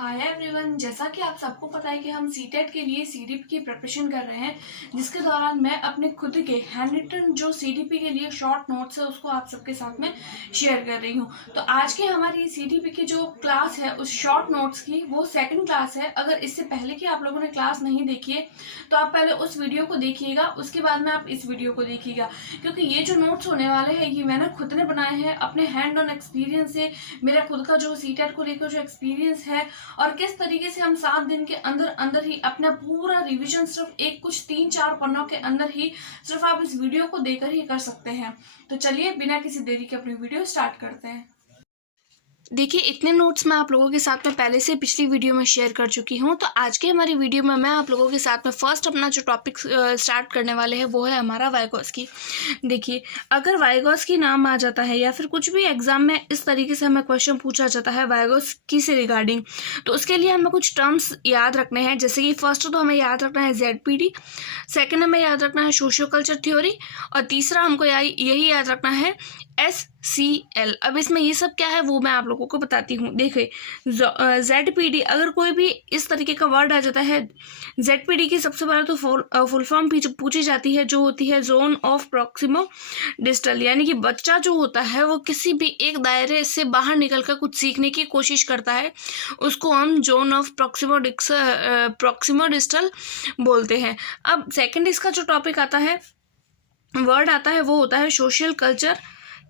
Hi everyone, जैसा कि आप सबको पता है कि हम सीटेट के लिए सीडीपी की प्रिपरेशन कर रहे हैं, जिसके दौरान मैं अपने खुद के हैंड रिटन जो सीडीपी के लिए शॉर्ट नोट्स है उसको आप सबके साथ में शेयर कर रही हूं। तो आज की हमारी सीडीपी की जो क्लास है उस शॉर्ट नोट्स की वो सेकंड क्लास है। अगर इससे पहले की आप लोगों ने क्लास नहीं देखी है तो आप पहले उस वीडियो को देखिएगा, उसके बाद में आप इस वीडियो को देखिएगा, क्योंकि ये जो नोट्स होने वाले हैं ये मैंने खुद ने बनाए हैं अपने हैंड ऑन एक्सपीरियंस से। मेरा खुद का जो सीटेट को लेकर जो एक्सपीरियंस है और किस तरीके से हम 7 दिन के अंदर अंदर ही अपना पूरा रिवीजन सिर्फ एक कुछ 3-4 पन्नों के अंदर ही सिर्फ आप इस वीडियो को देखकर ही कर सकते हैं। तो चलिए बिना किसी देरी के अपनी वीडियो स्टार्ट करते हैं। देखिए, इतने नोट्स मैं आप लोगों के साथ में पहले से पिछली वीडियो में शेयर कर चुकी हूँ। तो आज की हमारी वीडियो में मैं आप लोगों के साथ में फर्स्ट अपना जो टॉपिक स्टार्ट करने वाले हैं वो है हमारा वाइगोत्स्की। देखिए, अगर वाइगोत्स्की नाम आ जाता है या फिर कुछ भी एग्जाम में इस तरीके से हमें क्वेश्चन पूछा जाता है वाइगोत्स्की से रिगार्डिंग, तो उसके लिए हमें कुछ टर्म्स याद रखने हैं। जैसे कि फर्स्ट तो हमें याद रखना है ZPD, सेकेंड हमें याद रखना है सोशियो कल्चर थ्योरी, और तीसरा हमको यही याद रखना है SCL। अब इसमें ये सब क्या है वो मैं आप लोगों को बताती हूँ। देखिए, ZPD अगर कोई भी इस तरीके का वर्ड आ जाता है, ZPD की सबसे पहले तो फुल फॉर्म पूछी जाती है, जो होती है जोन ऑफ प्रॉक्सिमो डिस्टल, यानी कि बच्चा जो होता है वो किसी भी एक दायरे से बाहर निकलकर कुछ सीखने की कोशिश करता है, उसको हम जोन ऑफ प्रॉक्सिमो डिस्टल बोलते हैं। अब सेकंड इसका जो टॉपिक आता है, वर्ड आता है, वो होता है social culture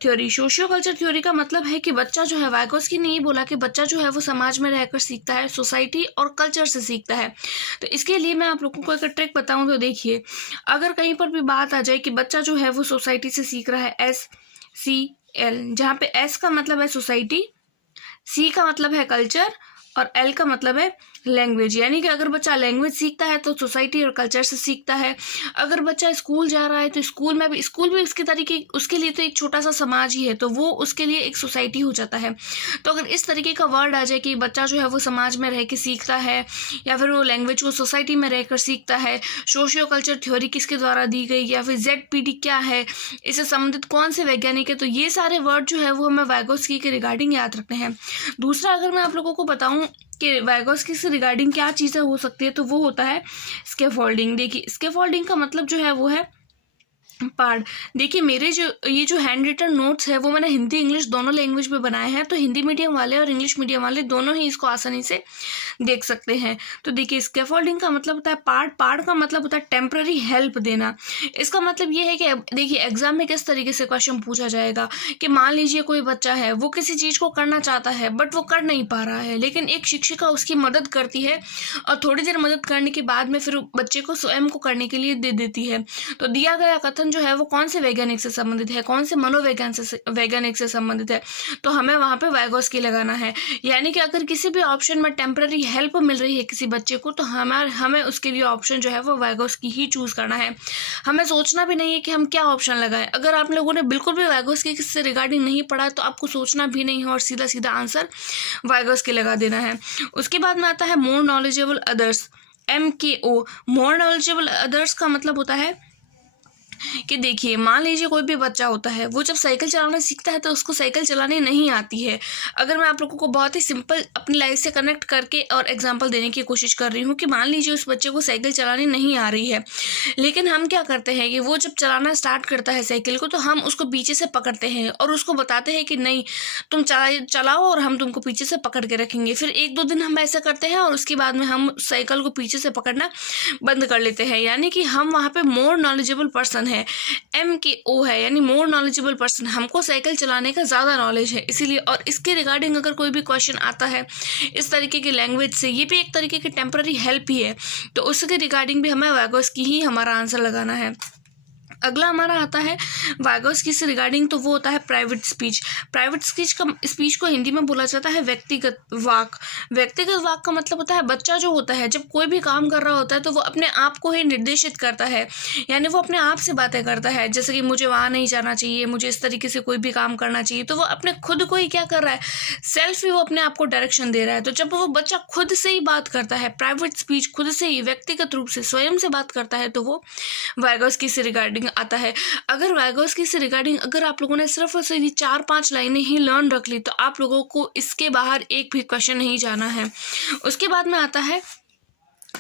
theory. Socio culture theory का मतलब है कि बच्चा जो है, वाइगोत्स्की ने ये बोला कि बच्चा जो है वो समाज में रहकर सीखता है, सोसाइटी और कल्चर से सीखता है। तो इसके लिए मैं आप लोगों को एक ट्रिक बताऊं तो देखिए, अगर कहीं पर भी बात आ जाए कि बच्चा जो है वो सोसाइटी से सीख रहा है, SCL, जहाँ पे S का मतलब है सोसाइटी, C का मतलब है कल्चर और L का मतलब है लैंग्वेज, यानी कि अगर बच्चा लैंग्वेज सीखता है तो सोसाइटी और कल्चर से सीखता है। अगर बच्चा स्कूल जा रहा है तो स्कूल भी उसके तरीके, उसके लिए तो एक छोटा सा समाज ही है, तो वो उसके लिए एक सोसाइटी हो जाता है। तो अगर इस तरीके का वर्ड आ जाए कि बच्चा जो है वो समाज में रह के सीखता है या फिर वो लैंग्वेज को सोसाइटी में रहकर सीखता है, सोशियो कल्चर थ्योरी किसके द्वारा दी गई, या फिर ZPD क्या है, इससे संबंधित कौन से वैज्ञानिक है, तो ये सारे वर्ड जो है वो हमें वाइगोत्स्की के रिगार्डिंग याद रखने हैं। दूसरा, अगर मैं आप लोगों को बताऊं कि वाइगोत्स्की से रिगार्डिंग क्या चीज़ें हो सकती है, तो वो होता है स्कैफोल्डिंग। देखिए, स्कैफोल्डिंग का मतलब जो है वो है पार्ट। देखिए, मेरे ये जो हैंड रिटन नोट्स है वो मैंने हिंदी इंग्लिश दोनों लैंग्वेज में बनाए हैं, तो हिंदी मीडियम वाले और इंग्लिश मीडियम वाले दोनों ही इसको आसानी से देख सकते हैं। तो देखिए, स्कैफोल्डिंग का मतलब होता है पार्ट का मतलब होता है टेम्पररी हेल्प देना। इसका मतलब ये है कि देखिए, एग्जाम में किस तरीके से क्वेश्चन पूछा जाएगा कि मान लीजिए कोई बच्चा है, वो किसी चीज़ को करना चाहता है बट वो कर नहीं पा रहा है, लेकिन एक शिक्षिका उसकी मदद करती है और थोड़ी देर मदद करने के बाद में फिर बच्चे को स्वयं को करने के लिए दे देती है। तो दिया गया कथन जो है वो कौन से वैज्ञानिक से संबंधित है, कौन से वैज्ञानिक से संबंधित है, तो हमें वहां पे वाइगोत्स्की लगाना है। यानी कि अगर किसी भी ऑप्शन में टेम्पररी हेल्प मिल रही है किसी बच्चे को, तो हमें उसके लिए ऑप्शन जो है वो वाइगोत्स्की ही चूज करना है। हमें सोचना भी नहीं है कि हम क्या ऑप्शन लगाएं। अगर आप लोगों ने बिल्कुल भी वाइगोत्स्की से रिगार्डिंग नहीं पढ़ा तो आपको सोचना भी नहीं है और सीधा सीधा आंसर वाइगोत्स्की लगा देना है। उसके बाद में आता है more knowledgeable others, MKO। More knowledgeable others का मतलब होता है कि देखिए, मान लीजिए कोई भी बच्चा होता है, वो जब साइकिल चलाना सीखता है तो उसको साइकिल चलाने नहीं आती है। अगर मैं आप लोगों को बहुत ही सिंपल अपनी लाइफ से कनेक्ट करके और एग्जांपल देने की कोशिश कर रही हूँ कि मान लीजिए उस बच्चे को साइकिल चलानी नहीं आ रही है, लेकिन हम क्या करते हैं कि वो जब चलाना स्टार्ट करता है साइकिल को, तो हम उसको पीछे से पकड़ते हैं और उसको बताते हैं कि नहीं, तुम चलाओ और हम तुमको पीछे से पकड़ के रखेंगे। फिर 1-2 दिन हम ऐसा करते हैं और उसके बाद में हम साइकिल को पीछे से पकड़ना बंद कर लेते हैं, यानी कि हम वहाँ पे मोर नॉलेजेबल पर्सन है, MKO है, यानी मोर नॉलेजेबल पर्सन। हमको साइकिल चलाने का ज़्यादा नॉलेज है इसलिए। और इसके रिगार्डिंग अगर कोई भी क्वेश्चन आता है इस तरीके की लैंग्वेज से, ये भी एक तरीके की टेम्पररी हेल्प ही है, तो उसके रिगार्डिंग भी हमें वाइगोत्स्की ही हमारा आंसर लगाना है। अगला हमारा आता है वाइगोत्स्की से रिगार्डिंग, तो वो होता है प्राइवेट स्पीच। प्राइवेट स्पीच को हिंदी में बोला जाता है व्यक्तिगत वाक। व्यक्तिगत वाक का मतलब होता है बच्चा जो होता है जब कोई भी काम कर रहा होता है तो वो अपने आप को ही निर्देशित करता है, यानी वो अपने आप से बातें करता है, जैसे कि मुझे वहाँ नहीं जाना चाहिए, मुझे इस तरीके से कोई भी काम करना चाहिए, तो वो अपने खुद को ही क्या कर रहा है, सेल्फ ही वो अपने आप को डायरेक्शन दे रहा है। तो जब वो बच्चा खुद से ही बात करता है, प्राइवेट स्पीच खुद से ही व्यक्तिगत रूप से स्वयं से बात करता है, तो वो वाइगोत्स्की से रिगार्डिंग आता है। अगर वाइगोत्स्की से रिगार्डिंग अगर आप लोगों ने सिर्फ और सिर्फ 4-5 लाइनें ही लर्न रख ली तो आप लोगों को इसके बाहर एक भी क्वेश्चन नहीं जाना है। उसके बाद में आता है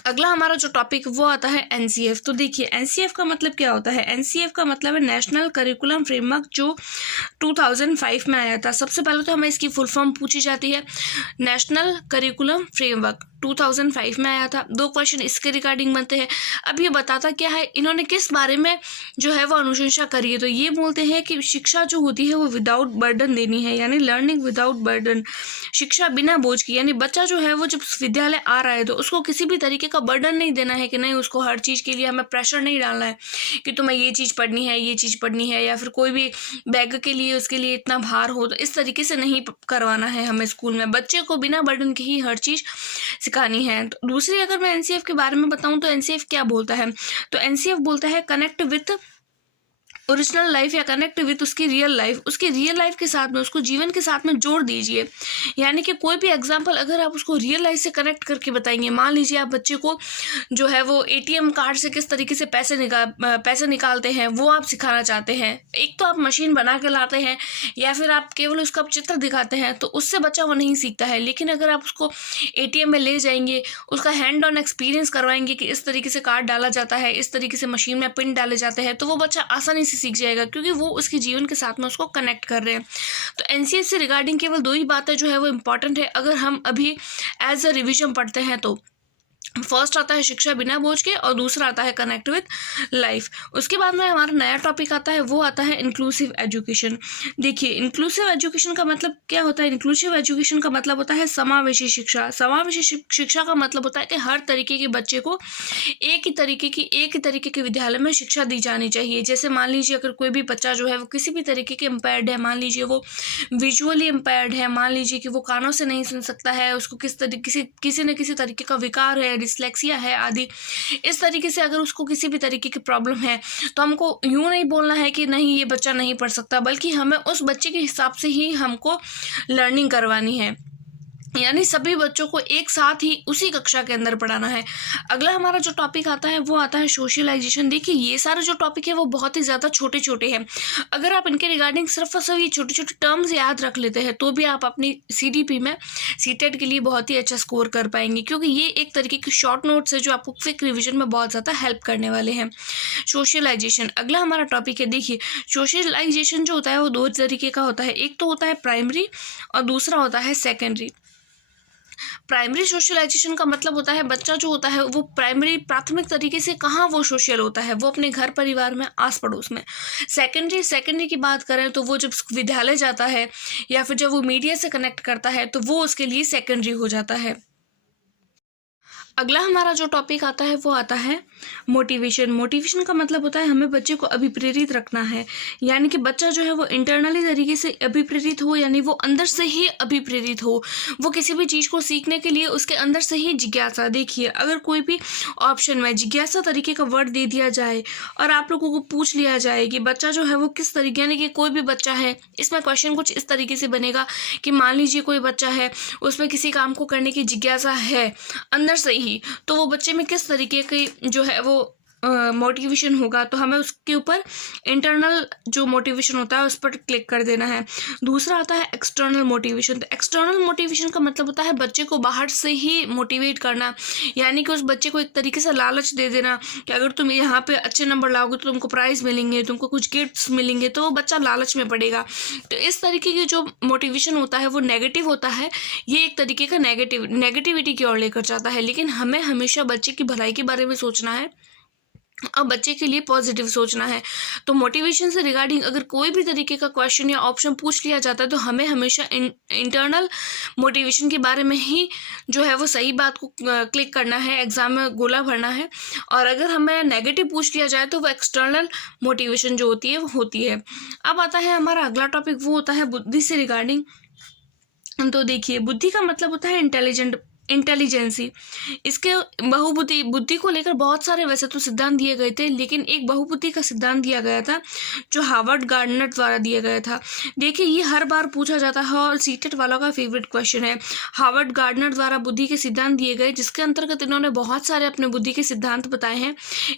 अगला हमारा जो टॉपिक वो आता है एनसीएफ। तो देखिए एनसीएफ का मतलब क्या होता है। एनसीएफ का मतलब है नेशनल करिकुलम फ्रेमवर्क, जो 2005 में आया था। सबसे पहले तो हमें इसकी फुल फॉर्म पूछी जाती है। नेशनल करिकुलम फ्रेमवर्क 2005 में आया था। 2 क्वेश्चन इसके रिगार्डिंग बनते हैं। अब ये बताता क्या है, इन्होंने किस बारे में जो है वो अनुशंसा करी है। तो ये बोलते हैं कि शिक्षा जो होती है वो विदाउट बर्डन देनी है, यानी लर्निंग विदाउट बर्डन, शिक्षा बिना बोझ की। यानी बच्चा जो है वो जब विद्यालय आ रहा है तो उसको किसी भी तरीके का बर्डन नहीं देना है, कि नहीं उसको हर चीज़ के लिए हमें प्रेशर नहीं डालना है कि तुम्हें ये चीज़ पढ़नी है, ये चीज़ पढ़नी है, या फिर कोई भी बैग के लिए उसके लिए इतना भार हो। तो इस तरीके से नहीं करवाना है हमें स्कूल में। बच्चे को बिना बर्डन के ही हर चीज़ सिखानी है। तो दूसरी अगर मैं एनसीएफ के बारे में बताऊं तो एनसीएफ क्या बोलता है, तो एनसीएफ बोलता है कनेक्ट विथ ओरिजिनल लाइफ, या कनेक्ट विथ उसकी रियल लाइफ। उसकी रियल लाइफ के साथ में, उसको जीवन के साथ में जोड़ दीजिए। यानी कि कोई भी एग्जांपल अगर आप उसको रियल लाइफ से कनेक्ट करके बताएंगे, मान लीजिए आप बच्चे को जो है वो एटीएम कार्ड से किस तरीके से पैसे निकालते हैं वो आप सिखाना चाहते हैं। एक तो आप मशीन बना के लाते हैं या फिर आप केवल उसका चित्र दिखाते हैं, तो उससे बच्चा वो नहीं सीखता है। लेकिन अगर आप उसको एटीएम में ले जाएंगे, उसका हैंड ऑन एक्सपीरियंस करवाएंगे कि इस तरीके से कार्ड डाला जाता है, इस तरीके से मशीन में पिन डाले जाते हैं, तो वो बच्चा आसानी से सीख जाएगा, क्योंकि वो उसके जीवन के साथ में उसको कनेक्ट कर रहे हैं। तो एनसीएफ से रिगार्डिंग केवल 2 ही बातें जो है वो इंपॉर्टेंट है अगर हम अभी एज अ रिविजन पढ़ते हैं। तो फर्स्ट आता है शिक्षा बिना बोझ के, और दूसरा आता है कनेक्ट विथ लाइफ। उसके बाद में हमारा नया टॉपिक आता है, वो आता है इंक्लूसिव एजुकेशन। देखिए इंक्लूसिव एजुकेशन का मतलब क्या होता है। इंक्लूसिव एजुकेशन का मतलब होता है समावेशी शिक्षा। समावेशी शिक्षा का मतलब होता है कि हर तरीके के बच्चे को एक ही तरीके के विद्यालय में शिक्षा दी जानी चाहिए। जैसे मान लीजिए अगर कोई भी बच्चा जो है वो किसी भी तरीके के इम्पेयर्ड है, मान लीजिए वो विजुअली इम्पेयर्ड है, मान लीजिए कि वो कानों से नहीं सुन सकता है, उसको किसी न किसी तरीके का विकार है, डिसलेक्सिया है आदि, इस तरीके से अगर उसको किसी भी तरीके की प्रॉब्लम है, तो हमको यूं नहीं बोलना है कि नहीं ये बच्चा नहीं पढ़ सकता, बल्कि हमें उस बच्चे के हिसाब से ही हमको लर्निंग करवानी है। यानी सभी बच्चों को एक साथ ही उसी कक्षा के अंदर पढ़ाना है। अगला हमारा जो टॉपिक आता है वो आता है सोशलाइजेशन। देखिए ये सारे जो टॉपिक है वो बहुत ही ज़्यादा छोटे छोटे हैं। अगर आप इनके रिगार्डिंग सिर्फ और सिर्फ ये छोटे छोटे टर्म्स याद रख लेते हैं तो भी आप अपनी सीडीपी में सीटेट के लिए बहुत ही अच्छा स्कोर कर पाएंगे, क्योंकि ये एक तरीके के शॉर्ट नोट्स है जो आपको क्विक रिविजन में बहुत ज़्यादा हेल्प करने वाले हैं। सोशलाइजेशन अगला हमारा टॉपिक है। देखिए सोशलाइजेशन जो होता है वो 2 तरीके का होता है। एक तो होता है प्राइमरी और दूसरा होता है सेकेंडरी। प्राइमरी सोशलाइजेशन का मतलब होता है बच्चा जो होता है वो प्राथमिक तरीके से कहाँ वो सोशल होता है, वो अपने घर परिवार में, आस पड़ोस में। सेकेंडरी की बात करें तो वो जब विद्यालय जाता है या फिर जब वो मीडिया से कनेक्ट करता है तो वो उसके लिए सेकेंडरी हो जाता है। अगला हमारा जो टॉपिक आता है वो आता है मोटिवेशन। मोटिवेशन का मतलब होता है हमें बच्चे को अभिप्रेरित रखना है, यानी कि बच्चा जो है वो इंटरनली तरीके से अभिप्रेरित हो, यानी वो अंदर से ही अभिप्रेरित हो, वो किसी भी चीज़ को सीखने के लिए उसके अंदर से ही जिज्ञासा। देखिए अगर कोई भी ऑप्शन में जिज्ञासा तरीके का वर्ड दे दिया जाए और आप लोगों को पूछ लिया जाए कि बच्चा जो है वो किस तरीके, यानी कि कोई भी बच्चा है, इसमें क्वेश्चन कुछ इस तरीके से बनेगा कि मान लीजिए कोई बच्चा है उसमें किसी काम को करने की जिज्ञासा है अंदर से ही, तो वो बच्चे में किस तरीके की जो है वो मोटिवेशन होगा, तो हमें उसके ऊपर इंटरनल जो मोटिवेशन होता है उस पर क्लिक कर देना है। दूसरा आता है एक्सटर्नल मोटिवेशन। तो एक्सटर्नल मोटिवेशन का मतलब होता है बच्चे को बाहर से ही मोटिवेट करना, यानी कि उस बच्चे को एक तरीके से लालच दे देना कि अगर तुम यहाँ पे अच्छे नंबर लाओगे तो तुमको प्राइज़ मिलेंगे, तुमको कुछ गिफ्ट्स मिलेंगे, तो वो बच्चा लालच में पड़ेगा। तो इस तरीके की जो मोटिवेशन होता है वो नेगेटिव होता है, ये एक तरीके का नेगेटिविटी की ओर लेकर जाता है। लेकिन हमें हमेशा बच्चे की भलाई के बारे में सोचना है और बच्चे के लिए पॉजिटिव सोचना है। तो मोटिवेशन से रिगार्डिंग अगर कोई भी तरीके का क्वेश्चन या ऑप्शन पूछ लिया जाता है तो हमें हमेशा इंटरनल मोटिवेशन के बारे में ही जो है वो सही बात को क्लिक करना है, एग्जाम में गोला भरना है। और अगर हमें नेगेटिव पूछ लिया जाए तो वो एक्सटर्नल मोटिवेशन जो होती है वो होती है। अब आता है हमारा अगला टॉपिक, वो होता है बुद्धि से रिगार्डिंग। तो देखिए बुद्धि का मतलब होता है इंटेलिजेंसी। इसके बुद्धि को लेकर बहुत सारे वैसे तो सिद्धांत दिए गए थे, लेकिन एक बहुबुद्धि का सिद्धांत दिया गया था जो हार्वर्ड गार्डनर द्वारा दिया गया था। देखिए ये हर बार पूछा जाता है और सीटेट वालों का फेवरेट क्वेश्चन है। हार्वर्ड गार्डनर द्वारा बुद्धि के सिद्धांत दिए गए, जिसके अंतर्गत इन्होंने बहुत सारे अपने बुद्धि के सिद्धांत बताए हैं।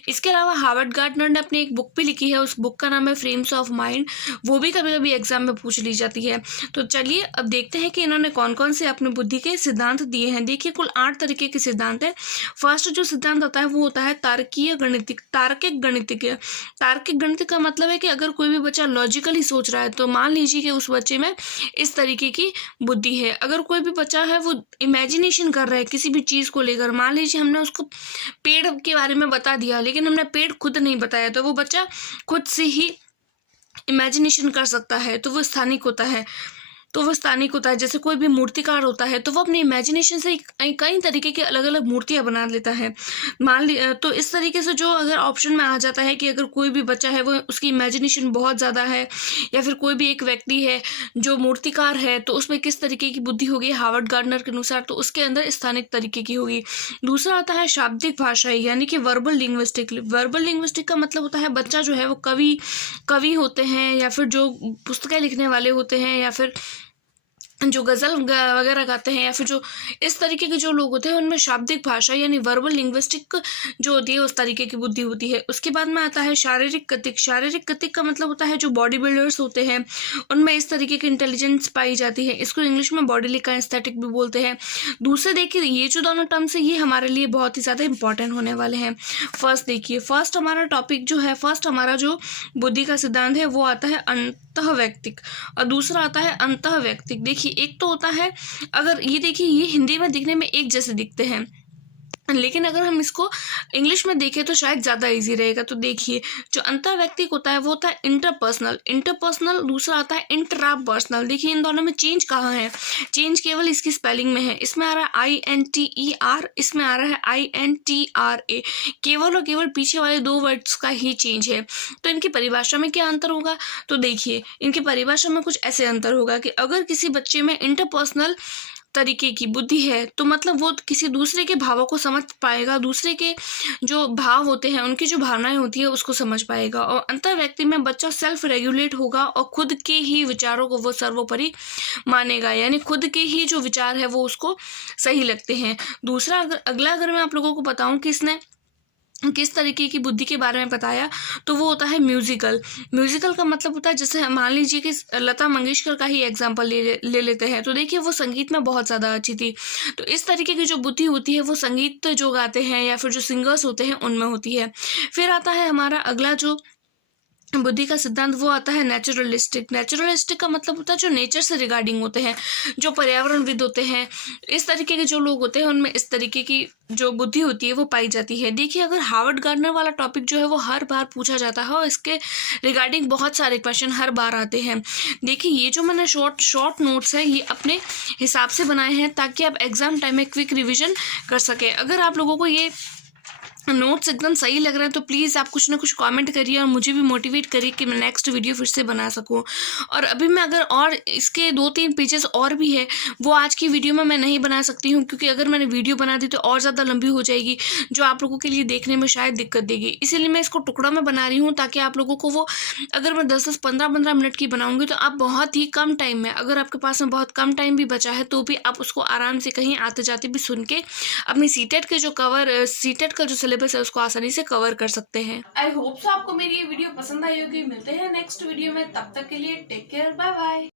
इसके अलावा हार्वर्ड गार्डनर ने अपनी एक बुक भी लिखी है, उस बुक का नाम है फ्रेम्स ऑफ माइंड। वो भी कभी कभी एग्जाम में पूछ ली जाती है। तो चलिए अब देखते हैं कि इन्होंने कौन कौन से अपनी बुद्धि के सिद्धांत दिए हैं। देखिए कुल 8 तरीके के सिद्धांत है। फर्स्ट जो सिद्धांत आता है वो होता है तार्किक गणितिज्ञ। तार्किक गणित का मतलब है कि अगर कोई भी बच्चा लॉजिकली सोच रहा है तो मान लीजिए कि उस बच्चे में इस तरीके की बुद्धि है। अगर कोई भी बच्चा है वो इमेजिनेशन कर रहा है किसी भी चीज को लेकर, मान लीजिए हमने उसको पेड़ के बारे में बता दिया लेकिन हमने पेड़ खुद नहीं बताया, तो वो बच्चा खुद से ही इमेजिनेशन कर सकता है, तो वो स्थानिक होता है। जैसे कोई भी मूर्तिकार होता है तो वो अपनी इमेजिनेशन से कई तरीके की अलग अलग मूर्तियां बना लेता है। तो इस तरीके से जो अगर ऑप्शन में आ जाता है कि अगर कोई भी बच्चा है वो उसकी इमेजिनेशन बहुत ज़्यादा है, या फिर कोई भी एक व्यक्ति है जो मूर्तिकार है तो उसमें किस तरीके की बुद्धि होगी हार्वर्ड गार्डनर के अनुसार, तो उसके अंदर स्थानिक तरीके की होगी। दूसरा आता है शाब्दिक भाषा, यानी कि वर्बल लिंग्विस्टिक। वर्बल लिंग्विस्टिक का मतलब होता है बच्चा जो है वो कवि होते हैं, या फिर जो पुस्तकें लिखने वाले होते हैं, या फिर जो गज़ल वगैरह गाते हैं, या फिर जो इस तरीके के जो लोग होते हैं उनमें शाब्दिक भाषा यानी वर्बल लिंग्विस्टिक जो होती है उस तरीके की बुद्धि होती है। उसके बाद में आता है शारीरिक गतिक। शारीरिक गतिक का मतलब होता है जो बॉडी बिल्डर्स होते हैं उनमें इस तरीके की इंटेलिजेंस पाई जाती है। इसको इंग्लिश में बॉडी काइनेस्थेटिक भी बोलते हैं। दूसरे देखिए ये जो दोनों टर्म्स है ये हमारे लिए बहुत ही ज़्यादा इंपॉर्टेंट होने वाले हैं। फर्स्ट देखिए, फर्स्ट हमारा टॉपिक जो है, फर्स्ट हमारा जो बुद्धि का सिद्धांत है वो आता है अंतःवैयक्तिक, और दूसरा आता है अंतःवैयक्तिक। देखिए एक तो होता है, अगर ये देखिए ये हिंदी में दिखने में एक जैसे दिखते हैं, लेकिन अगर हम इसको इंग्लिश में देखें तो शायद ज़्यादा इजी रहेगा। तो देखिए जो अंतःवैयक्तिक होता है वो होता है इंटरपर्सनल, दूसरा आता है इंट्रापर्सनल। देखिए इन दोनों में चेंज कहाँ है, चेंज केवल इसकी स्पेलिंग में है। इसमें आ रहा है INTER, इसमें आ रहा है INTRA, केवल और केवल पीछे वाले 2 वर्ड्स का ही चेंज है। तो इनकी परिभाषा में क्या अंतर होगा, तो देखिए इनकी परिभाषा में कुछ ऐसे अंतर होगा कि अगर किसी बच्चे में इंटरपर्सनल तरीके की बुद्धि है तो मतलब वो किसी दूसरे के भावों को समझ पाएगा, दूसरे के जो भाव होते हैं उनकी जो भावनाएं होती है उसको समझ पाएगा। और अंतःव्यक्ति में बच्चा सेल्फ रेगुलेट होगा और खुद के ही विचारों को वो सर्वोपरि मानेगा, यानी खुद के ही जो विचार है वो उसको सही लगते हैं। दूसरा अगला अगर मैं आप लोगों को बताऊं कि इसने किस तरीके की बुद्धि के बारे में बताया, तो वो होता है म्यूजिकल का मतलब होता है, जैसे मान लीजिए कि लता मंगेशकर का ही एग्जांपल ले लेते हैं। तो देखिए वो संगीत में बहुत ज़्यादा अच्छी थी, तो इस तरीके की जो बुद्धि होती है वो संगीत जो गाते हैं या फिर जो सिंगर्स होते हैं उनमें होती है। फिर आता है हमारा अगला जो बुद्धि का सिद्धांत वो आता है नेचुरलिस्टिक का मतलब होता है जो नेचर से रिगार्डिंग होते हैं, जो पर्यावरणविद होते हैं, इस तरीके के जो लोग होते हैं उनमें इस तरीके की जो बुद्धि होती है वो पाई जाती है। देखिए अगर हार्वर्ड गार्डनर वाला टॉपिक जो है वो हर बार पूछा जाता है और इसके रिगार्डिंग बहुत सारे क्वेश्चन हर बार आते हैं। देखिए ये जो मैंने शॉर्ट नोट्स है ये अपने हिसाब से बनाए हैं ताकि आप एग्जाम टाइम में क्विक रिविजन कर सके। अगर आप लोगों को ये नोट्स एकदम सही लग रहा है तो प्लीज़ आप कुछ ना कुछ कमेंट करिए और मुझे भी मोटिवेट करिए कि मैं नेक्स्ट वीडियो फिर से बना सकूं। और अभी मैं अगर और इसके 2-3 पेजेस और भी है वो आज की वीडियो में मैं नहीं बना सकती हूं, क्योंकि अगर मैंने वीडियो बना दी तो और ज़्यादा लंबी हो जाएगी जो आप लोगों के लिए देखने में शायद दिक्कत देगी। इसीलिए मैं इसको टुकड़ा में बना रही हूँ ताकि आप लोगों को वो, अगर मैं 10-10, 15-15 मिनट की बनाऊँगी तो आप बहुत ही कम टाइम में, अगर आपके पास में बहुत कम टाइम भी बचा है तो भी आप उसको आराम से कहीं आते जाते भी सुन के अपनी सीटेट का जो सिलेबस है उसको आसानी से कवर कर सकते हैं। आई होप सो आपको मेरी ये वीडियो पसंद आई होगी। मिलते हैं नेक्स्ट वीडियो में, तब तक के लिए टेक केयर, बाय बाय।